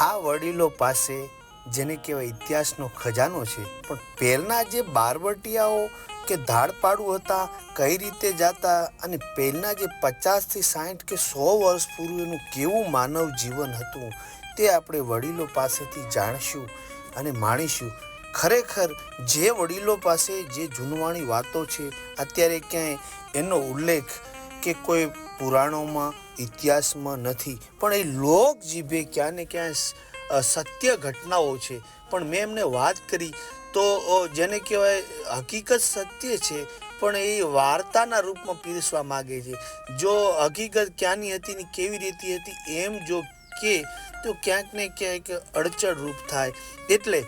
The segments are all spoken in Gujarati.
આ વડીલો પાસે, જેને કહેવાય ઇતિહાસનો ખજાનો છે, પણ પહેલના જે બારવટિયાઓ કે ધાડપાડું હતા, કઈ રીતે જાતા અને પહેલના જે પચાસથી સાઠ કે સો વર્ષ પૂર્વેનું કેવું માનવ જીવન હતું, તે આપણે વડીલો પાસેથી જાણશું અને માણીશું. ખરેખર, જે વડીલો પાસે જે જૂનવાણી વાતો છે, અત્યારે ક્યાંય એનો ઉલ્લેખ કે કોઈ પુરાણોમાં, ઇતિહાસમાં નથી. પણ એ લોક જીભે ક્યાં ને ક્યાં સત્ય ઘટનાઓ છે. પણ મેં એમને વાત કરી તો જેને કહેવાય હકીકત સત્ય છે, પણ એ વાર્તાના રૂપમાં પીરસવા માગે છે. જો હકીકત ક્યાંની હતી ને કેવી રીતે હતી એમ જો કે, તો ક્યાંક ને ક્યાંક અડચણ રૂપ થાય. એટલે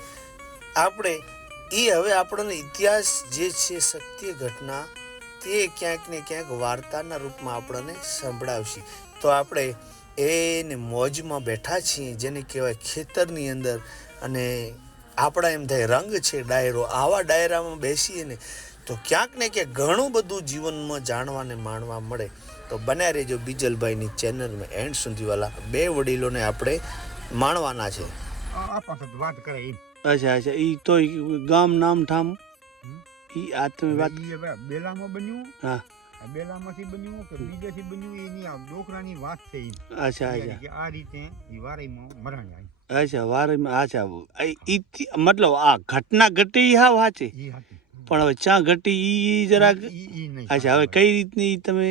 આપણે, એ હવે આપણને ઇતિહાસ જે છે સત્ય ઘટના તે ક્યાંક ને ક્યાંક વાર્તાના રૂપમાં આપણને સંભળાવશે. તો આપણે એને મોજમાં બેઠા છીએ જેને કહેવાય ખેતરની અંદર અને આપણા એમ થાય રંગ છે ડાયરો. આવા ડાયરામાં બેસીએ ને તો ક્યાંક ને ક્યાંક ઘણું બધું જીવનમાં જાણવા ને માણવા મળે. તો બન્યા રહેજો બીજલભાઈની ચેનલમાં. એન્ડ સુધીવાલા બે વડીલોને આપણે માણવાના છે. વાત કરે અચ્છા અચ્છા. એ તો ગામ નામ ઠામ? ઈ આ તમે વાત બેલામાં બન્યું? હા. બેલામાંથી બન્યું કે બીજેથી બન્યું એની આ ડોકરાની વાત છે અચ્છા અચ્છા. કે આ રીતે ઈ વારીમાં મરણ આવી અચ્છા વારમાં અચ્છા ઈ મતલબ આ ઘટના ઘટી હા વાચે પણ હવે ચા ઘટી ઈ જરાક અચ્છા હવે કઈ રીતની તમે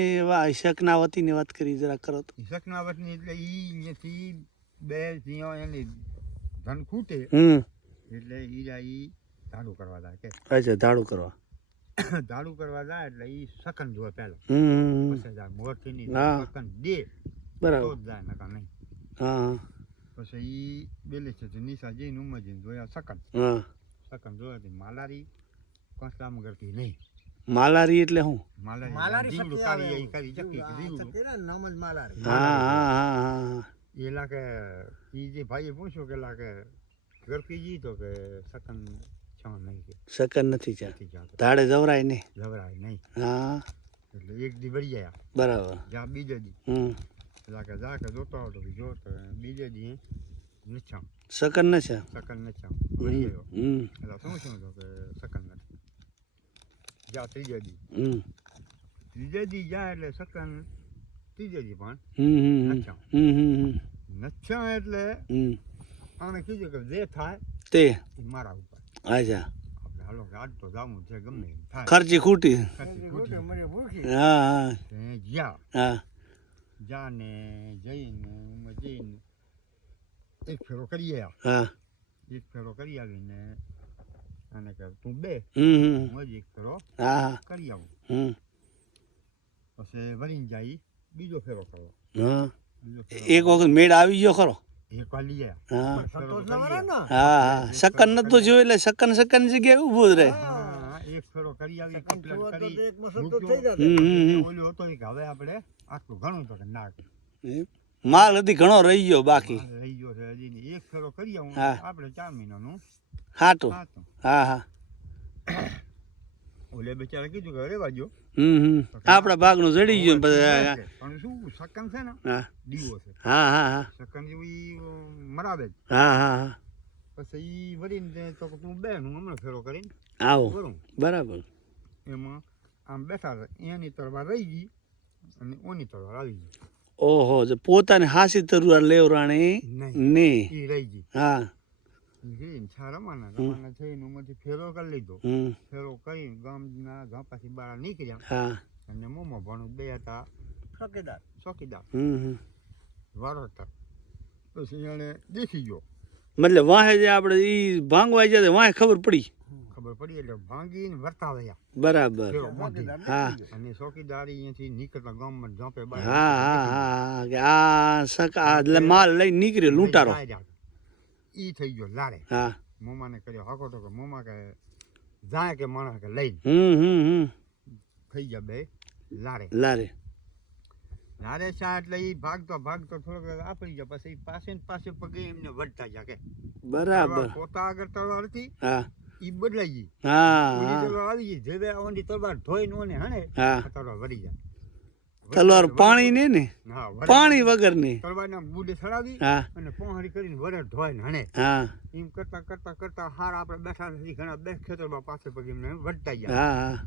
શકનાવતી ની વાત કરી જરા કરો તો? શકનાવતી એટલે ઈ અહીંયાથી બે સિંહો એની ધન ખૂટે. એટલે ઈ જા ઈ ધાડું કરવા જાય કે. અચ્છા ધાડું કરવા. ધાડું કરવા જાય એટલે ઈ સકન જોવે પહેલો. હમ. પછી જાય મોરથી ની. સકન દે બરાબર. જ જાય નકર નહીં. હા પછી ઈ બેલે છે નિશા જઈને ઉમજીને જોયા સકન. હા. સકન જોયાથી માલારી કોસલામાં કરતી નહીં. માલારી એટલે શું માલારી માલારી જીવડું શક્તિ એ કાઢી ચક્કી કે જીવડું નામ જ માલારી. હા હા હા હા એ લાગે ઈ જે ભાઈએ પૂછ્યું કે લાગે ગરકીજી તો કે સકન શકન નથી ચા ધાડે જવરાય નહીં. જવરાય નહીં. હા. એટલે એક દી બળી જાય બરાબર. જા બીજો દી. હમ. લાગે જા કે જોતો આવતો જો તો બીજો દી નીચા શકન ન છે સકન છે બળી ગયો. હમ. એટલે શું શું તો કે સકન નથી. જા ત્રીજે દી. હમ. ત્રીજે દી જા એટલે સકન ત્રીજે દી પણ હમ હમ નચા હમ હમ હમ. નચા એટલે હમ. આને કીધું કે જે થાય તે. મારા ઉપર. અચ્છા આપણે હાલો કે આજ તો જાવું છે ગમે ખર્ચી ખૂટી. ખર્ચી ખોટે ખોટી. હા હા. જ્યાં. હા. જાને જઈને જઈને એક ફેરો કરી હા. એક ફેરો કરી આવીને અને કે તું બે. હમ હમ. હું એક ફેરો હા હા. કરી આવું. હમ. પછી વળીને જાય બીજો ફેરો કરો. હા. બીજો એક વખત મેળ આવી ગયો ખરો. હા સકન ના હા હા શકન નતું જોયું એટલે શકન શકન જગ્યાએ ઊભું જ રહે હા, એક ફેરો કરી આવી કમ્પ્લીટ કરી. થઈ જતો. ઓલું હતો કે હવે આપણે આટલું ઘણું તો ના માલ હજી ઘણો રહી ગયો બાકી રહી ગયો છે હજી ને એક ફેરો કરી આવું હા. આપણે ચાર મહિનાનું હાટું હા હા ઓલે બિચારા કીધું કે રેવા જો આપણા ભાગનું જડી ગયું બધા પણ શું સકન છે ને હા. દીવો છે. હા હા હા. સકન જેવું મરાવે હા હા હા. પછી ઈ વળીને તો તું બે હું હમણાં ફેરો કરીને આવો. બરાબર. એમાં આમ બેઠા એની તરવાર રહી ગઈ અને ઓની તરવાર આવી ગઈ. ઓહો જે પોતાની હાસી તરવાર લેવરાણી નહીં નહીં ઈ રહી ગઈ. હા. ફેરો કરી લીધો. ફેરો કરી ગામના ગાપાથી બહાર નીકળ્યા. હા. અને મોમાં ભણું બે હતા. ચોકીદાર. ચોકીદાર. વારો હતા. પછી એને દેખી ગયો. મતલબ વાહે જે આપણે ઈ ભાંગવા જાય વાહે ખબર પડી? ખબર પડી એટલે ભાંગીને વર્તા વયા બરાબર. હા. અને ચોકીદારી અહીંયાથી નીકળતા ગામમાં ઝાંપે બહાર હા હા હા કે આ સક આ એટલે માલ લઈ નીકળ્યો લૂંટારો. ઈ થઈ ગયો લારે. હા. મોમાને કર્યો હાકો તો કે મોમા કે જાય કે માણસ કે લઈ હમ હમ હમ. થઈ ગયા બે લારે. લારે. લારે શા એટલે ઈ ભાગતો ભાગતો થોડોક આપી ગયા. પછી પાસે ને પાસે પગે એમને વળતા ગયા કે. બરાબર. પોતા આગળ તલવાર હતી હા. ઈ બદલાઈ ગઈ. હા આવી ગઈ. જેવે ઓની તલવાર ધોઈને ને હણે હા. તલવાર વળી જાય તલવાર પાણી નહીં ને? પાણી વગર વગરની. તલવારના બુડે ચડાવી અને પોહરી કરીને વરે ધોઈને હણે. હા. એમ કરતા કરતા કરતા હાર આપણે બેઠા નથી ઘણા બે ખેતરમાં પાસે પગે એમને વધતા ગયા. હા હા.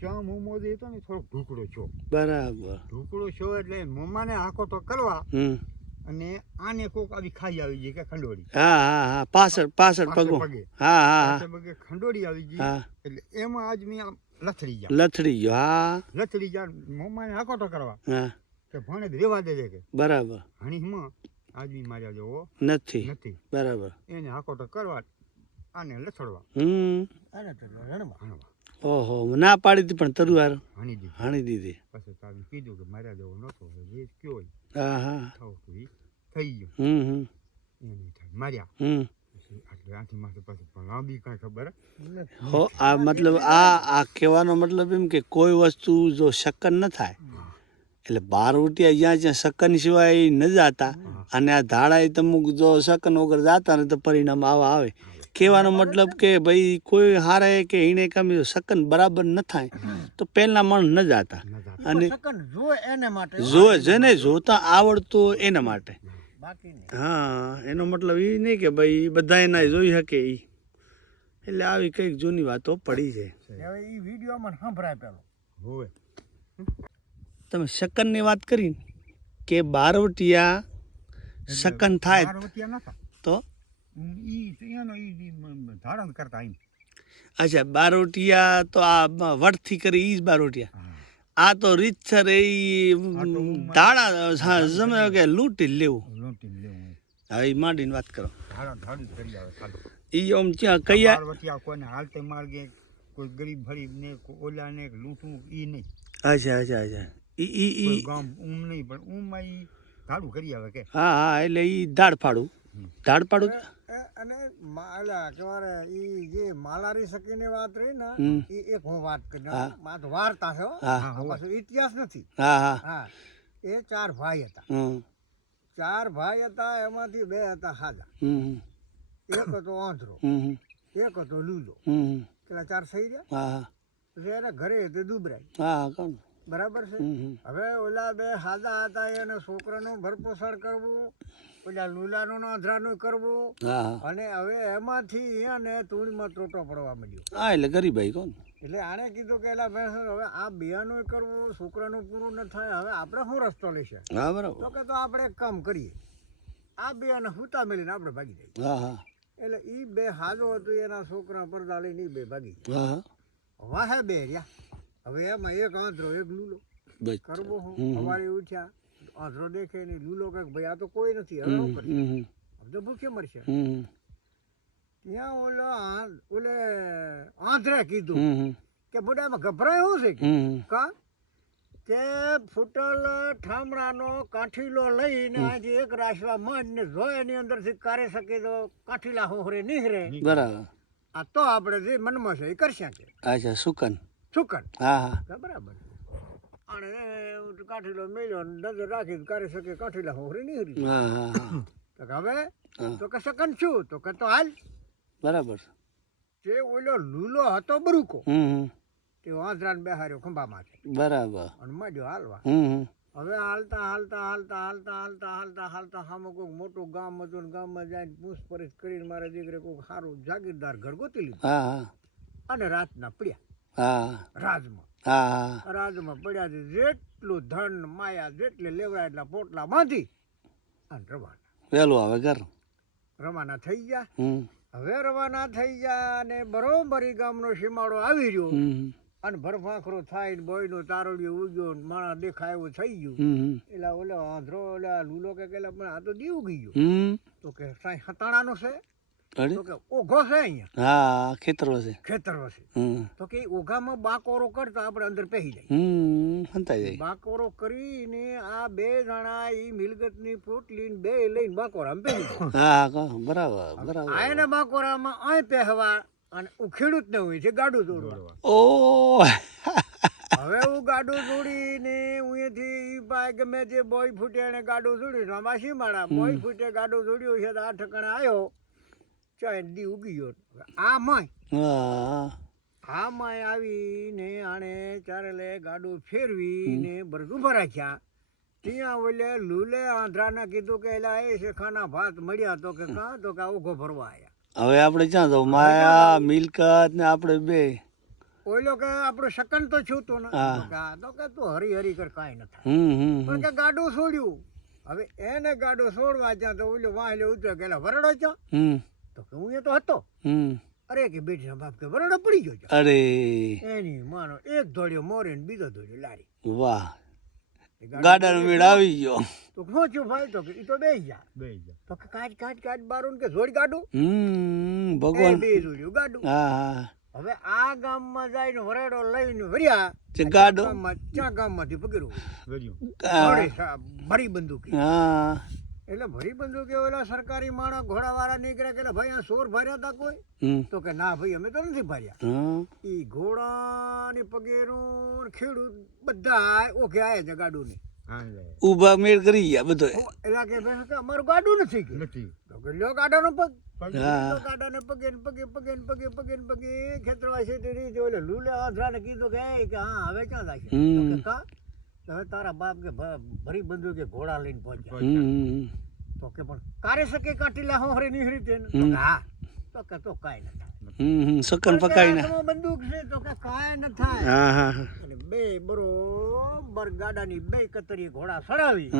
ત્યાં મોમો જે હતો ને થોડોક ઢુકડો છો. બરાબર. ઢુકડો છો એટલે મોમાને હાકો તો કરવા અને આને કોક આવી ખાઈ આવી ગઈ કે ખંડોળી. હા હા હા. પાછળ પાછળ પગો. હા હા પગે ખંડોળી આવી ગઈ. એટલે એમાં આજ મેં લથડી ગયા. લથડી ગયો હા. લથડી ગયા મમ્માને હાકોટો કરવા. હા. કે ભણે રેવા દેજે કે. બરાબર. હણીમાં બી માર્યા જેવો નથી. નથી. બરાબર. એને હાકોટો કરવા આને લથડવા. હમ. આને તો રણવા. હણવા ઓહો ના પાડી હતી પણ તરુવાર હણી દીધી. હાણી દીધી. પછી તાવી કીધું કે માર્યા જેવો નતો એ કયો હા હા. થઈ ગયું. હમ હમ. માર્યા. હમ. હો આ મતલબ આ આ કહેવાનો મતલબ એમ કે કોઈ વસ્તુ જો શકન ન થાય એટલે બારવટિયા જ્યાં જ્યાં શકન સિવાય ન જાતા અને આ ધાડા તમુક જો શકન વગર જાતા ને તો પરિણામ આવા આવે. કહેવાનો મતલબ કે ભાઈ કોઈ હારે કે એને કમી શકન બરાબર ન થાય તો પહેલા માણસ ન જાતા. અને સેકન્ડ એને માટે. જો જેને જોતા આવડતું એના માટે. હા એનો મતલબ એ નહીં કે ભાઈ બધા એના જોઈ શકે એ એટલે આવી કંઈક જૂની વાતો પડી છે. હવે એ વિડીયોમાં સંભળાય પેલો. હોવે. તમે શકનની વાત કરી ને, કે બારવટિયા શકન થાય તો? ધારણ કરતા અચ્છા બારોટિયા તો આ વટથી કરી ઈ જ બારવટિયા. આ તો રીતસર એ હા, જમે કે લૂંટી લેવું. લૂંટી લેવું. હવે એ માંડીને વાત કરો. ઈ આમ ત્યાં કયા કોને હાલતે માર્ગે કોઈ ગરીબ ભરીબ ને કોઈ ઓલા ને લૂંટવું ઈ નહીં. અચ્છા અચ્છા અચ્છા. ઈ ઈ ઈ ગામ ઉમ નહીં પણ ઊમમાં ઈ ધાડું કરી આવે કે. હા હા એટલે ઈ પાડું દાળ પાડું એ- અને મા- કેવારે ઈ જે માલારી સખીની વાત રહી ને ઈ એક હું વાત કરી. વાર્તા છે પાછું ઇતિહાસ નથી. હા એ ચાર ભાઈ હતા. ચાર ભાઈ હતા એમાંથી બે હતા હાજા. એક હતો આંધળો એક હતો લૂલો. પેલા ચાર થઈ ગયા. એટલે એને ઘરે તે દુબરાય બરાબર છે? હવે ઓલા બે હાજા હતા એને છોકરાનું ભરપોષણ કરવું ઓલા લુલાનું ને આંધળાનું કરવું અને હવે એમાંથી એને તુણીમાં ત્રોટો પડવા મળ્યો હા એટલે ગરીબાઈ કોણ? એટલે આણે કીધું કે એલા ભાઈ હવે આ બિયાનું કરવું છોકરાનું પૂરું ન થાય હવે આપણે શું રસ્તો લેશે? હા તો કે તો આપણે એક કામ કરીએ. આ બિયાને હુતા મેલીને આપણે ભાગી જઈએ. હા હા. એટલે એ બે હાજો હતું એના છોકરા પડદા લઈને ઈ બે ભાગી ગયા. વાહે બે રહ્યા. હવે એમાં એક આંધરો એક લૂલો. કરવો હું. સવારે ઉઠ્યા. આંધળો દેખે નહીં લૂલો કે ભાઈ આ તો કોઈ નથી હવે શું કરીએ તો ભૂખે મરશે. ત્યાં ઓલો ઓલે આંધળે કીધું કે બધા કે બુડામાં ગભરાય શું છે કા? તે ફૂટલ ઠામડાનો કાઠીલો લઈને આજે એક રાશવા મન ને જોય એની અંદરથી કાઢી શકે તો કાઠીલા હોહરે નીહરે. બરાબર. આ તો આપણે જે મનમાં છે એ કરશે કે? અચ્છા સુકન. સુકન. હા હા. બરાબર? અને કાઠીલો મેલ્યો નજર રાખી કરી શકે કાઠીલા હોહરે નીહરી હા હા હા. તો હવે? તો કે શકન છું. તો કે તો હાલ. બરાબર જે ઓલો લૂલો હતો બરુકો તે વાંદરાને બેહાર્યો ખંભામાં બરાબર. અને માંડ્યો હાલવા. હવે હાલતા હાલતા હાલતા હાલતા હાલતા હાલતા હાલતા હામો કોઈક મોટું ગામ હતું ને ગામમાં જઈને પૂછપરછ કરીને મારા દીકરે કોઈક સારું જાગીરદાર ઘર ગોતી લીધું. અને રાતના પડ્યા. રાજમાં. હા. રાજમાં પડ્યા છે જેટલું ધન માયા જેટલે લેવડા એટલા પોટલા બાંધી અને રવાના. વહેલું આવે ઘર. રવાના થઈ ગયા. હવે રવાના થઈ ગયા અને બરોબરી ગામનો સીમાડો આવી રહ્યો. અને ભરફાંખરો થાય ને બોયનો તારોડિયો ઉગ્યો ને માણસ દેખાય એવું થઈ ગયું. એટલે ઓલો આંધ્રો ઓલા લૂલો કે કેલા પણ આ તો દીવ ગયું. તો કે સાઈ હતાણાનો છે? ઓઘો છે અહીંયા. હા ખેતર વસે. ખેતર વસે. તો કે ઓઘામાં બાકોરો કરતા આપણે અંદર પહેરી જાય. હમ હંતાઈ જાય. બાકોરો કરીને આ બે જણા ઈ મિલકતની પોટલી બે લઈને બાકોરામાં પહેરી હા બરાબર બરાબર. આયને બાકોરામાં આય પહેવા અને ઉખેડું જ ને હોય છે ગાડું દોડવા ઓ હવે હું ગાડું દોડીને અહીંયાથી ઈ ભાઈ ગમે તે બોય ફૂટે એને ગાડું દોડ્યું આમાં શી મારા બોય ફૂટે ગાડું દોડ્યું છે તો આ ઠકાણે આવ્યો ચાય દી ઉગી ગયો આ મય. હા. માય આવીને આણે ચારેલે ગાડું ફેરવીને બરદ ભરાખ્યા ત્યાં ઓલે લૂલે આંધ્રાને કીધું કે એલા એ શેખાના ભાત મળ્યા તો કે કાં તો કે આ ઉઘો ભરવા આયા. હવે આપણે ક્યાં જવું? માયા મિલકત ને આપણે બે. ઓલો કે આપણો શકન તો છું તો ને તો કે આ તો હરી હરી કર કાંઈ ન થાય. પણ કે ગાડું છોડ્યું. હવે એને ગાડું છોડવા ત્યાં તો ઓલો વાહલે ઉતર્યો કે વરડો છો? તો કે હું એ તો હતો. અરે કે બેટી બાપ કે વરડો પડી ગયો અરે. એની માનો એક ધોડ્યો મોરે ને બીજો ધોડ્યો લારી. વાહ. ગાડાનો મેળ આવી ગયો. તો શું થયું ભાઈ? તો કે ઈ તો બે જા બે જા તો કે કાટ કાચ કાચ બારું કે જોડ ગાડું? હમ ભગવાન. બે જોડ્યું ગાડું. હા હા. હવે આ ગામમાં જઈને વરેડો લઈને વર્યા. તે ગાડો. ગામમાં ક્યાં ગામમાંથી પકડ્યું. ભરી બંદૂકી. હા. એટલે ભરી કે ઓલા સરકારી માણસ ઘોડાવાળા નીકળ્યા કે ભાઈ આ સોર ભર્યા હતા કોઈ? તો કે ના ભાઈ અમે તો નથી ભર્યા. એ ઈ ઘોડાની પગેરું ને ખેડૂત બધા ઓકે આયા છે ગાડુની. હા લે. મેળ કરી ગયા બધો એટલે કે ભાઈ કે અમારું ગાડું નથી કે? નથી. તો કે લ્યો ગાડાનો પગ. ગાડાને પગે પગે પગે ને પગે પગે પગે ખેતરવા છે તે રીતે ઓલે લૂલે આંધળાને કીધું કે હા હવે ક્યાં લાગે તો કે કા? તો હવે તારા બાપ કે ભરી બંધુ કે ઘોડા લઈને પહોંચ્યા. તો કે પણ કારે સકે કાટીલા હોહરે નીહરી તેને તો હા. તો કે તો કાંઈ ન થાય. સકન પકાઈ ના. બંદૂક છે તો કે કાંઈ ન થાય. હા હા. અને બે બરોબર ગાડાની બે કતરી ઘોડા સડાવી.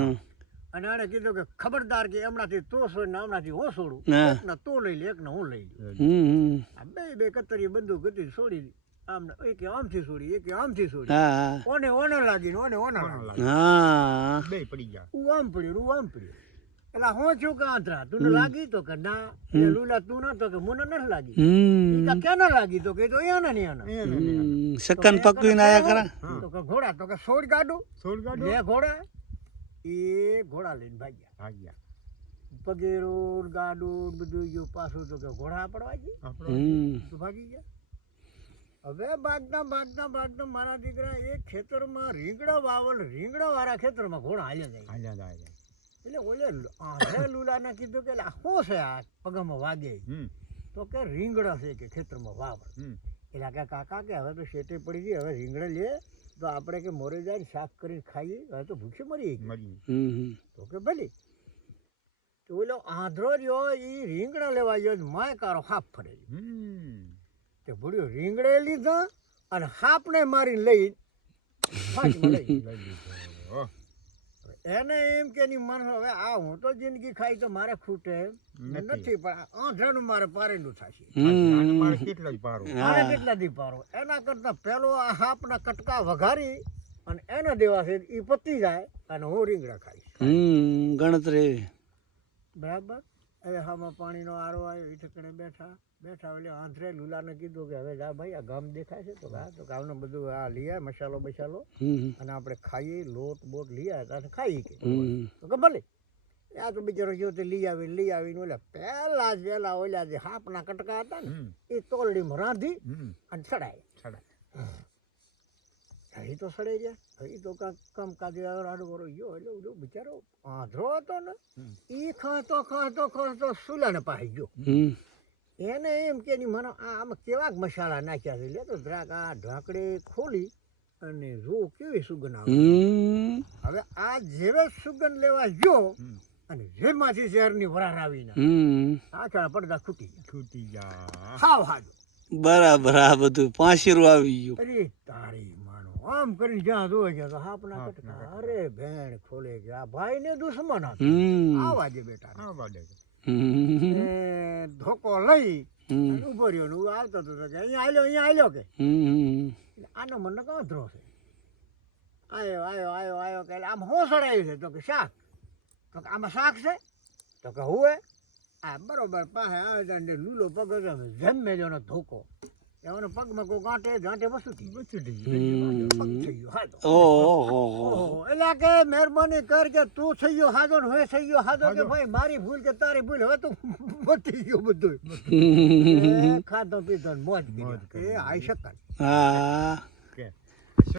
અને આને કીધું કે ખબરદાર કે હમણાંથી તો છોડ ને હમણાંથી હું છોડું હા. એકને તો લઈ લે એકને હું લઈ લઉં આ બે બે કતરી બંદૂક હતી છોડી આમ એક આમથી છોડી એક આમથી છોડી. હા ઓને ઓને લાગીને ઓને ઓને લાગી. હા. બે પડી ગયા. ઉ આમ પડ્યું હું આમ પડ્યું. એટલે હું છું કે આંતરા તું લાગી તો કે ના. લુલા તું ના તો કે મને નથી લાગી. હમ. કે ક્યાં ના લાગી તો કે તો અહીંયા ને હમ. સકન પકવીને આયા કરા તો કે ઘોડા તો કે છોડ ગાડું સોળ ગાડું લે ઘોડા. એ ઘોડા લઈને ભાગ્યા. ભાગ્યા. પગેરું ગાડું બધું ગયું પાછું તો કે ઘોડા પડવા ગઈ હમ. તો ભાગી ગયા. હવે ભાગતા ભાગતા ભાગતા મારા દીકરા એ ખેતરમાં રીંગણા વાવલ રીંગણા વાળા ખેતરમાં ઘોડા હાલ્યા જાય. હાલ્યા જાય એટલે ઓલે આંધળે લુલાને કીધું કે શું છે આ પગમાં વાગે? તો કે રીંગણા છે કે ખેતરમાં વાવલ. એટલે કે કાકા કે હવે તો શેટે પડી ગઈ હવે રીંગણા લે તો આપણે કે મોરે જાય શાક કરીને ખાઈએ હવે તો ભૂખે મરી હમ તો કે ભલે. તો ઓલો આંધ્રો રહ્યો એ રીંગણા લેવા ગયો ને માય કારો હાફ ફરે તે ભૂડ્યો રીંગણે લીધા અને હાપને મારીને લઈ એને એમ કે ની માણસ હવે આ હું તો જિંદગી ખાઈ તો મારે ખૂટે. નથી. નથી પણ આ આંધળાનું મારે પારેલું થશે. મારે કેટલા જ પારો. મારે કેટલા દી પારો. એના કરતા પેલો આ હાપના કટકા વઘારી અને એને દેવા છે એ પતી જાય અને હું રીંગણા ખાઈશ. હમ ગણતરી. બરાબર? હવે હામાં પાણીનો આરો આવ્યો એ ઠેકડે બેઠા. બેઠા એટલે આંધળે લુલાને કીધું કે હવે જા ભાઈ આ ગામ દેખાય છે. તો હા. તો ગામનું બધું આ લીયા મસાલો બસાલો. અને આપણે ખાઈએ લોટ બોટ લીયા અને ખાઈએ કે. તો કે ભલે. આ તો બિચારો જો તે લઈ આવીને લઈ આવીને ઓલા પહેલા જ પહેલા ઓલા જે હાપના કટકા હતા ને એ તોલડીમાં રાંધી અને ચડાય છડા એ તો સડાઈ ગયા એ તો કાંક કામ કાજે રાડો વરો ગયો એટલે ઓલો બિચારો આંધળો હતો ને. એ ખતો ખતો ખતો સુલાને પાહી ગયો. એને એમ કે ની મને આમ કેવાક મસાલા નાખ્યા છે લે તો જરાક આ ઢાંકડે ખોલી અને જો કેવી સુગંધ આવે. હવે આ જેવે સુગંધ લેવા ગયો અને જેમાંથી શહેરની વરાર આવીને આખા પડદા ખૂટી ગયા. ખૂટી જા હાવ હાજો. બરાબર આ બધું પાંચીરું આવી ગયું. અરે તારી આમ કરીને જ્યાં જોઈ ગયા તો હાપના કટકા. અરે ભેણ ખોલે ગયા ભાઈ ને દુશ્મન હતો. આવા જે બેટા આ બાડે હમ. ધોકો લઈ ઊભો રહ્યો ને હું આવતો હતો કે અહીંયા આવ્યો અહીંયા આવ્યો કે. આનો મને કાંધરો છે. આયો આયો આયો આયો કે આમ હું સડાયું છે. તો કે શાક. તો કે આમાં શાક છે? તો કે હુએ? આ બરોબર પાસે આવે લૂલો પગ જમે જોનો ધોકો. એવાનો પગમાં કોઈ ગાંઠે ગાંઠે વસ્તુ થઈ પગ થઈ ઓહો એટલે કે મહેરબાની કર કે તું થઈ ગયો હાજો ને હવે થઈ ગયો હાજો કે ભાઈ મારી ભૂલ કે તારી ભૂલ હવે તું બતી ગયો બધું. ખાધો પીધો મોજ મોજ કે હાઈ શકાય હા.